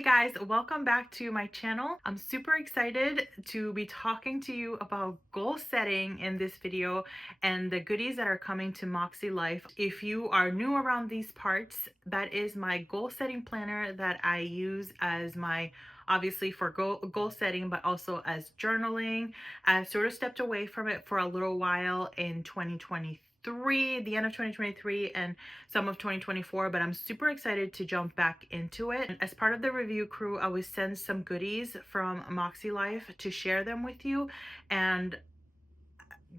Hey guys, welcome back to my channel. I'm super excited to be talking to you about goal setting in this video and the goodies that are coming to MäksēLIVE. If you are new around these parts, that is my goal setting planner that I use as my obviously for goal setting, but also as journaling. I sort of stepped away from it for a little while in 2023, the end of 2023 and some of 2024, but I'm super excited to jump back into it. As part of the review crew, I will send some goodies from MäksēLIVE to share them with you, and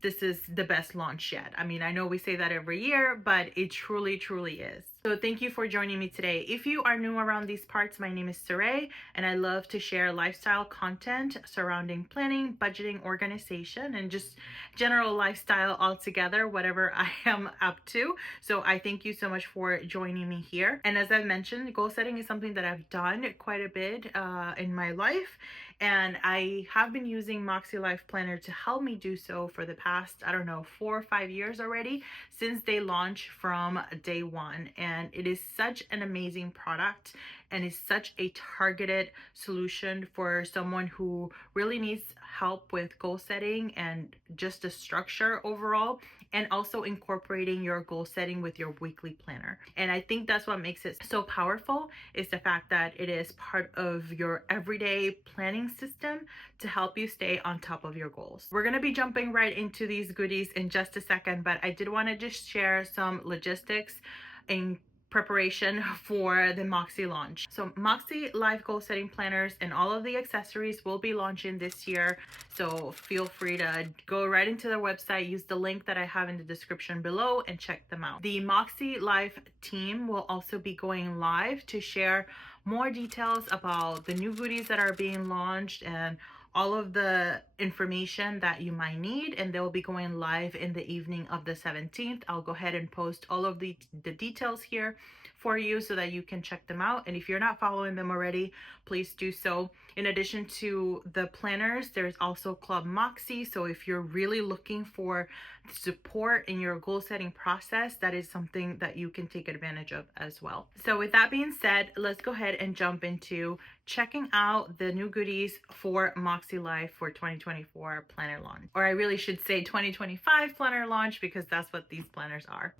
this is the best launch yet. I mean, I know we say that every year, but it truly is. So thank you for joining me today. If you are new around these parts, my name is Saray, and I love to share lifestyle content surrounding planning, budgeting, organization, and just general lifestyle altogether, whatever I am up to. So I thank you so much for joining me here. And as I've mentioned, goal setting is something that I've done quite a bit in my life, and I have been using MäksēLIVE Planner to help me do so for the past, I don't know, 4 or 5 years already, since they launched from day one. And it is such an amazing product and is such a targeted solution for someone who really needs help with goal setting and just the structure overall, and also incorporating your goal setting with your weekly planner. And I think that's what makes it so powerful, is the fact that it is part of your everyday planning system to help you stay on top of your goals. We're going to be jumping right into these goodies in just a second, but I did want to just share some logistics in preparation for the Mäksē launch. So MäksēLIVE goal setting planners and all of the accessories will be launching this year. So feel free to go right into their website, use the link that I have in the description below, and check them out. The MäksēLIVE team will also be going live to share more details about the new goodies that are being launched and all of the information that you might need, and they'll be going live in the evening of the 17th. I'll go ahead and post all of the details here for you so that you can check them out. And if you're not following them already, please do so. In addition to the planners, there's also ClubMäksē. So if you're really looking for support in your goal setting process, that is something that you can take advantage of as well. So with that being said, let's go ahead and jump into checking out the new goodies for MäksēLIVE for 2024 planner launch. Or I really should say 2025 planner launch, because that's what these planners are.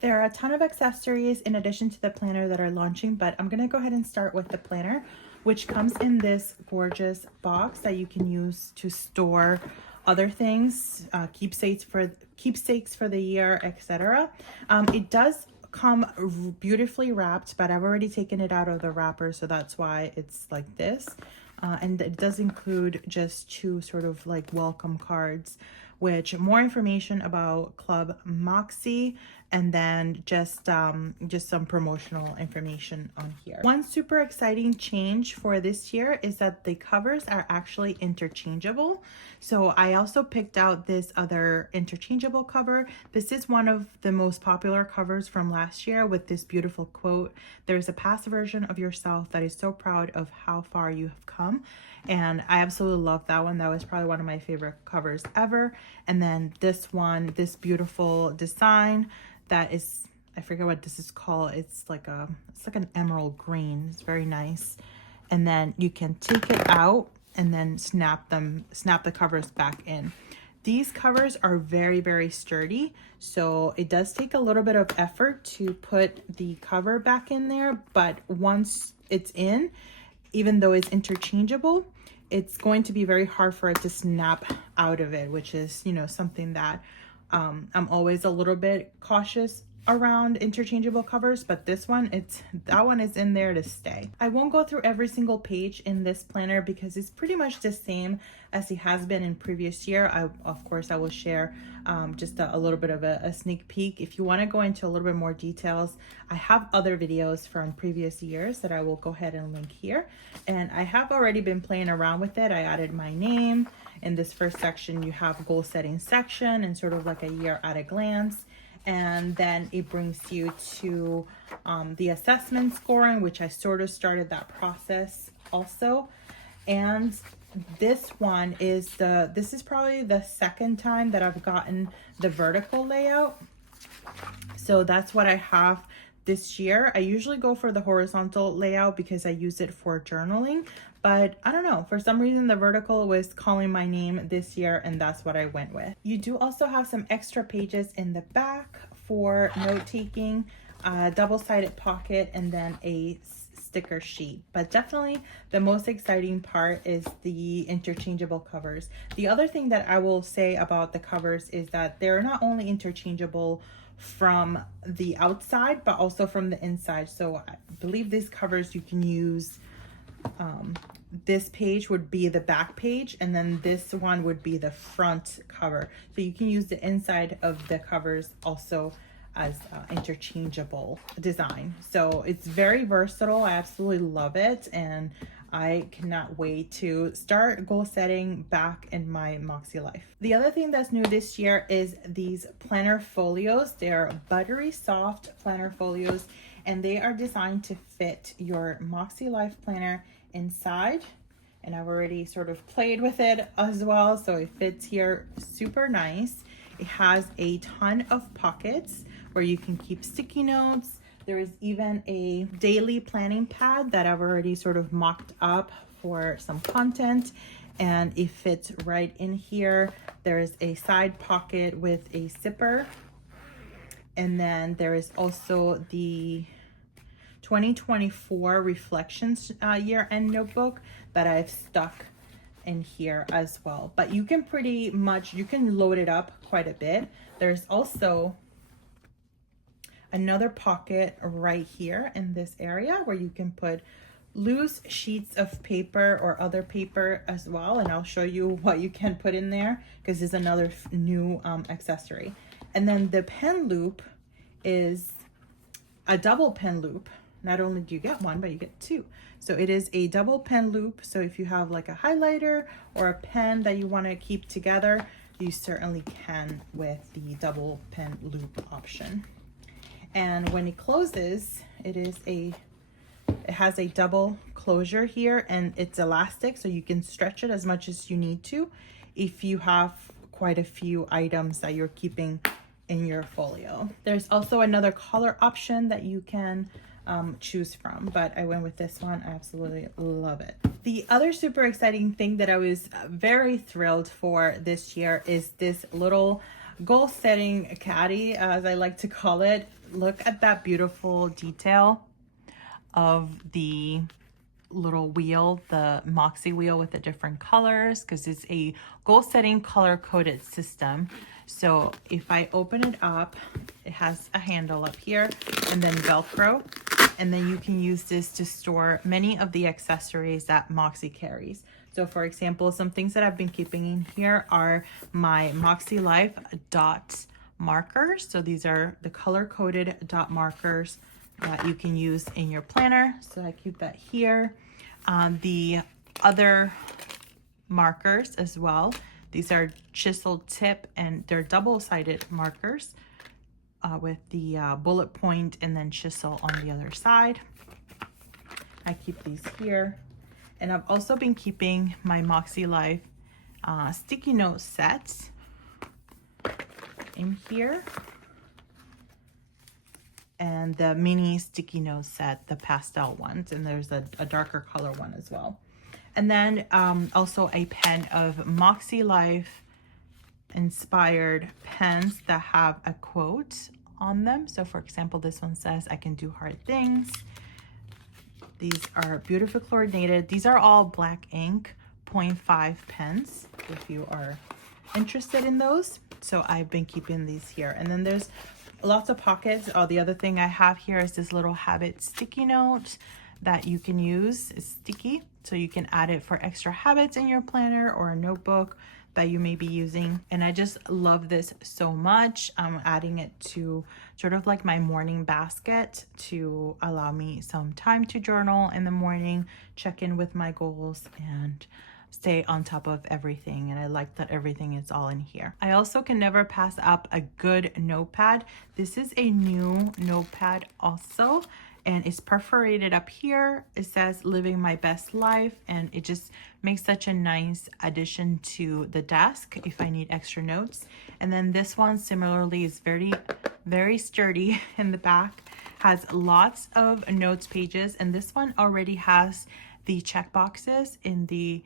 There are a ton of accessories in addition to the planner that are launching, but I'm going to go ahead and start with the planner, which comes in this gorgeous box that you can use to store other things, keepsakes for the year, etc. It does come beautifully wrapped, but I've already taken it out of the wrapper, so that's why it's like this. And it does include just 2 sort of like welcome cards, which more information about ClubMäksē, and then just some promotional information on here. One super exciting change for this year is that the covers are actually interchangeable. So I also picked out this other interchangeable cover. This is one of the most popular covers from last year with this beautiful quote: "There's a past version of yourself that is so proud of how far you have come." And I absolutely love that one. That was probably one of my favorite covers ever. And then this one, this beautiful design that is, I forget what this is called. It's like an emerald green. It's very nice. And then you can take it out and then snap the covers back in. These covers are very sturdy, so it does take a little bit of effort to put the cover back in there, but once it's in, even though it's interchangeable, it's going to be very hard for it to snap out of it, which is, you know, something that I'm always a little bit cautious around interchangeable covers, but this one, that one is in there to stay. I won't go through every single page in this planner because it's pretty much the same as it has been in previous year. Of course, I will share just a little bit of a sneak peek. If you want to go into a little bit more details, I have other videos from previous years that I will go ahead and link here. And I have already been playing around with it. I added my name. In this first section, you have goal setting section and sort of like a year at a glance. And then it brings you to the assessment scoring, which I sort of started that process also. And this one is this is probably the second time that I've gotten the vertical layout. So that's what I have this year. I usually go for the horizontal layout because I use it for journaling, but I don't know, for some reason the vertical was calling my name this year, and that's what I went with. You do also have some extra pages in the back for note taking, a double-sided pocket, and then a sticker sheet. But definitely the most exciting part is the interchangeable covers. The other thing that I will say about the covers is that they're not only interchangeable from the outside but also from the inside. So I believe these covers you can use, this page would be the back page, and then this one would be the front cover. So you can use the inside of the covers also as interchangeable design. So it's very versatile. I absolutely love it, and I cannot wait to start goal setting back in my MäksēLIVE. The other thing that's new this year is these planner folios. They're buttery soft planner folios, and they are designed to fit your MäksēLIVE planner inside. And I've already sort of played with it as well, so it fits here super nice. It has a ton of pockets where you can keep sticky notes. There is even a daily planning pad that I've already sort of mocked up for some content, and it fits right in here. There is a side pocket with a zipper, and then there is also the 2024 reflections year-end notebook that I've stuck in here as well. But you can pretty much, you can load it up quite a bit. There's also another pocket right here in this area where you can put loose sheets of paper or other paper as well, and I'll show you what you can put in there because it's another new accessory. And then the pen loop is a double pen loop. Not only do you get one, but you get two. So it is a double pen loop. So if you have like a highlighter or a pen that you want to keep together, you certainly can with the double pen loop option. And when it closes, it has a double closure here, and it's elastic, so you can stretch it as much as you need to if you have quite a few items that you're keeping in your folio. There's also another color option that you can choose from, but I went with this one. I absolutely love it. The other super exciting thing that I was very thrilled for this year is this little goal setting caddy, as I like to call it. Look at that beautiful detail of the little wheel, the Makse wheel with the different colors, because it's a goal setting color coded system. So if I open it up, it has a handle up here and then Velcro, and then you can use this to store many of the accessories that Makse carries. So for example, some things that I've been keeping in here are my MäksēLIVE dot markers. So these are the color coded dot markers that you can use in your planner. So I keep that here. The other markers as well. These are chisel tip, and they're double-sided markers with the bullet point and then chisel on the other side. I keep these here. And I've also been keeping my MäksēLIVE sticky note sets in here, and the mini sticky note set, the pastel ones, and there's a darker color one as well. And then also a pen of MäksēLIVE inspired pens that have a quote on them. So for example, this one says, "I can do hard things." These are beautifully coordinated. These are all black ink 0.5 pens if you are interested in those. So I've been keeping these here. And then there's lots of pockets. Oh, the other thing I have here is this little habit sticky note that you can use. It's sticky, so you can add it for extra habits in your planner or a notebook that you may be using. And I just love this so much. I'm adding it to sort of like my morning basket to allow me some time to journal in the morning, check in with my goals, and stay on top of everything. And I like that everything is all in here. I also can never pass up a good notepad. This is a new notepad also, and it's perforated up here. It says "Living My Best Life," and it just makes such a nice addition to the desk if I need extra notes. And then this one similarly is very, very sturdy in the back. has lots of notes pages, and this one already has the check boxes in the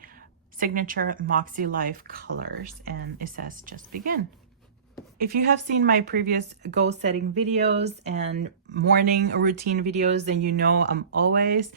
signature MäksēLIVE colors, and it says just begin. If you have seen my previous goal setting videos and morning routine videos, then you know I'm always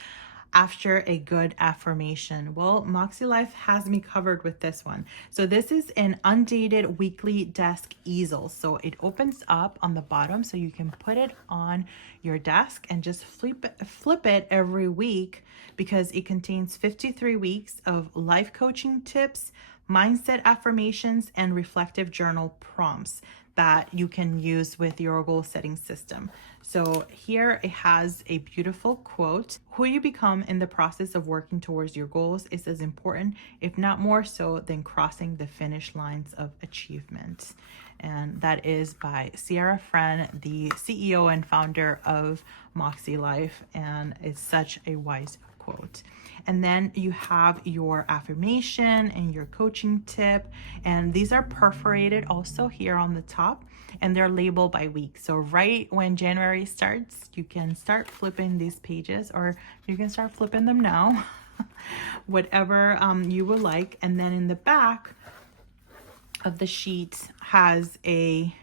after a good affirmation. Well, MäksēLIVE has me covered with this one. So this is an undated weekly desk easel. So it opens up on the bottom so you can put it on your desk and just flip it every week, because it contains 53 weeks of life coaching tips, mindset affirmations, and reflective journal prompts that you can use with your goal setting system. So here it has a beautiful quote: "Who you become in the process of working towards your goals is as important, if not more so, than crossing the finish lines of achievement." And that is by Sierra Friend, the CEO and founder of MäksēLIVE, and it's such a wise quote. And then you have your affirmation and your coaching tip, and these are perforated also here on the top, and they're labeled by week. So right when January starts, you can start flipping these pages, or you can start flipping them now, whatever you would like. And then in the back of the sheet has a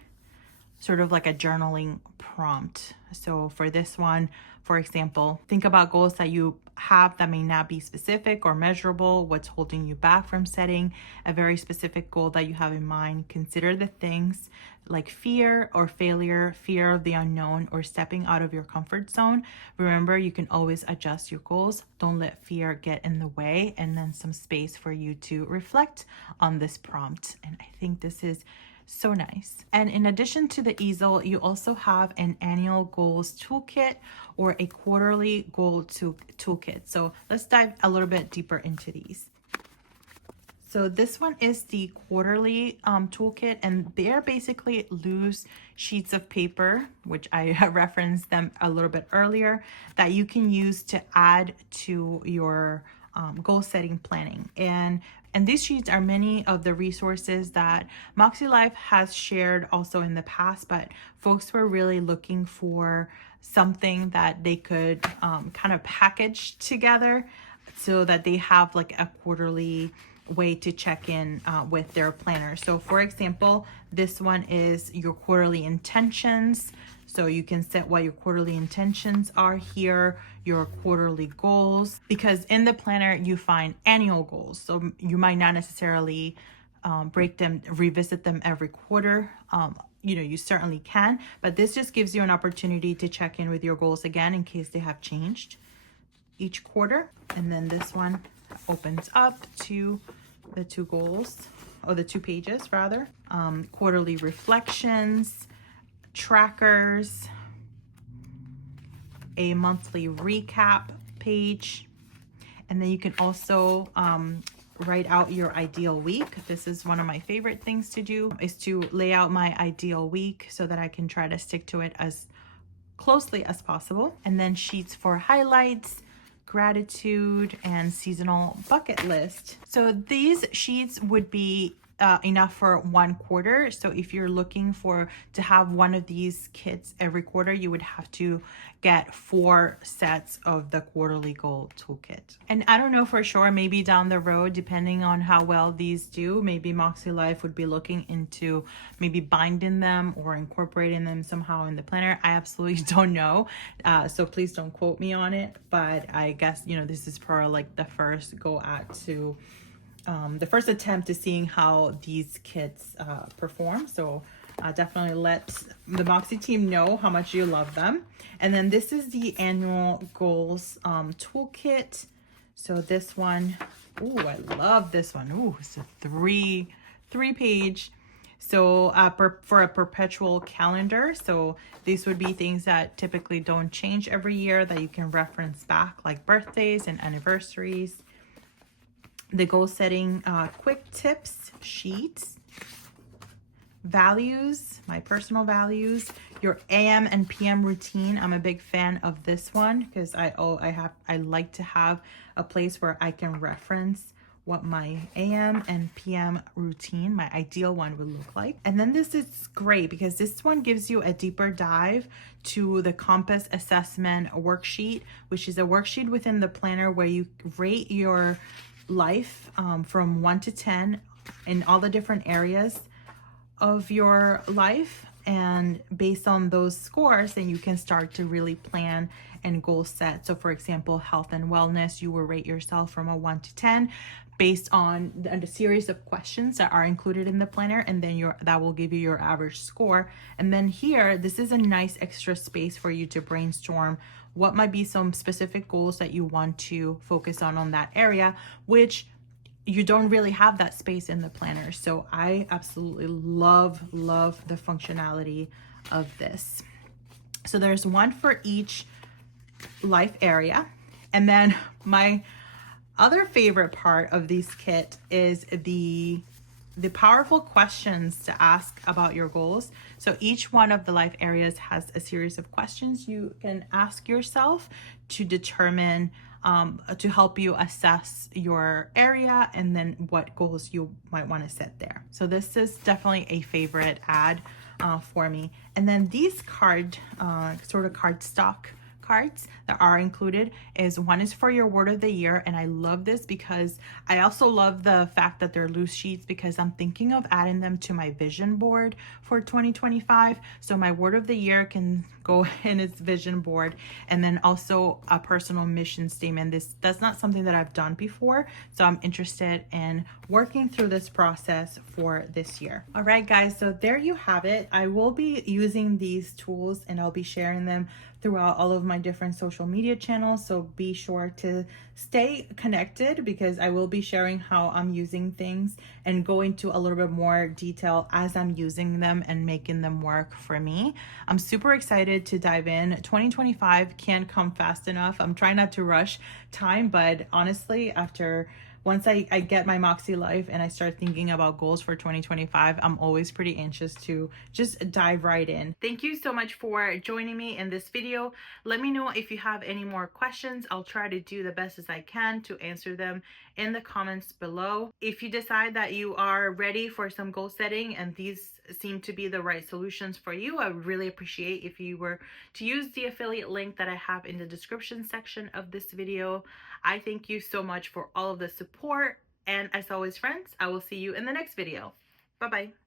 sort of like a journaling prompt. So for this one, for example, think about goals that you have that may not be specific or measurable. What's holding you back from setting a very specific goal that you have in mind? Consider the things like fear or failure, fear of the unknown, or stepping out of your comfort zone. Remember, you can always adjust your goals. Don't let fear get in the way. And then some space for you to reflect on this prompt. And I think this is so nice. And in addition to the easel, you also have an annual goals toolkit or a quarterly goal toolkit. So let's dive a little bit deeper into these. So this one is the quarterly toolkit, and they're basically loose sheets of paper, which I referenced them a little bit earlier, that you can use to add to your goal setting planning. And these sheets are many of the resources that MäksēLIVE has shared also in the past, but folks were really looking for something that they could kind of package together so that they have like a quarterly way to check in with their planner. So for example, this one is your quarterly intentions. So you can set what your quarterly intentions are here, your quarterly goals, because in the planner you find annual goals. So you might not necessarily break them, revisit them every quarter. You certainly can, but this just gives you an opportunity to check in with your goals again in case they have changed each quarter. And then this one opens up to the two goals, or the 2 pages rather, quarterly reflections, trackers, a monthly recap page, and then you can also write out your ideal week. This is one of my favorite things to do, is to lay out my ideal week so that I can try to stick to it as closely as possible. And then sheets for highlights, gratitude, and seasonal bucket list. So these sheets would be enough for 1 quarter. So if you're looking to have one of these kits every quarter, you would have to get 4 sets of the quarterly goal toolkit. And I don't know for sure, maybe down the road, depending on how well these do, maybe MäksēLIVE would be looking into maybe binding them or incorporating them somehow in the planner. I absolutely don't know. So please don't quote me on it. But I guess, this is for like the first go at to the first attempt to seeing how these kits perform. So definitely let the Makse team know how much you love them. And then this is the annual goals toolkit. So this one, ooh, I love this one. Ooh, it's a three page. So for a perpetual calendar. So these would be things that typically don't change every year that you can reference back, like birthdays and anniversaries. The goal setting quick tips sheets, values, my personal values, your AM and PM routine. I'm a big fan of this one because I like to have a place where I can reference what my AM and PM routine, my ideal one, would look like. And then this is great because this one gives you a deeper dive to the compass assessment worksheet, which is a worksheet within the planner where you rate your life from 1 to 10 in all the different areas of your life. And based on those scores, then you can start to really plan and goal set. So for example, health and wellness, you will rate yourself from a 1 to 10 based on the series of questions that are included in the planner, and then that will give you your average score. And then here, this is a nice extra space for you to brainstorm what might be some specific goals that you want to focus on that area, which you don't really have that space in the planner. So I absolutely love the functionality of this. So there's one for each life area. And then my other favorite part of this kit is the powerful questions to ask about your goals. So each one of the life areas has a series of questions you can ask yourself to determine to help you assess your area and then what goals you might want to set there. So this is definitely a favorite ad for me. And then these sort of cardstock cards that are included is one is for your word of the year. And I love this because I also love the fact that they're loose sheets, because I'm thinking of adding them to my vision board for 2025. So my word of the year can go in its vision board, and then also a personal mission statement. That's not something that I've done before, so I'm interested in working through this process for this year. All right, guys, so there you have it. I will be using these tools and I'll be sharing them throughout all of my different social media channels. So be sure to stay connected, because I will be sharing how I'm using things and go into a little bit more detail as I'm using them and making them work for me. I'm super excited to dive in. 2025 can't come fast enough. I'm trying not to rush time, but honestly, once I get my MäksēLIVE and I start thinking about goals for 2025, I'm always pretty anxious to just dive right in. Thank you so much for joining me in this video. Let me know if you have any more questions. I'll try to do the best as I can to answer them in the comments below. If you decide that you are ready for some goal setting and these seem to be the right solutions for you, I would really appreciate if you were to use the affiliate link that I have in the description section of this video. I thank you so much for all of the support, and as always, friends, I will see you in the next video. Bye bye.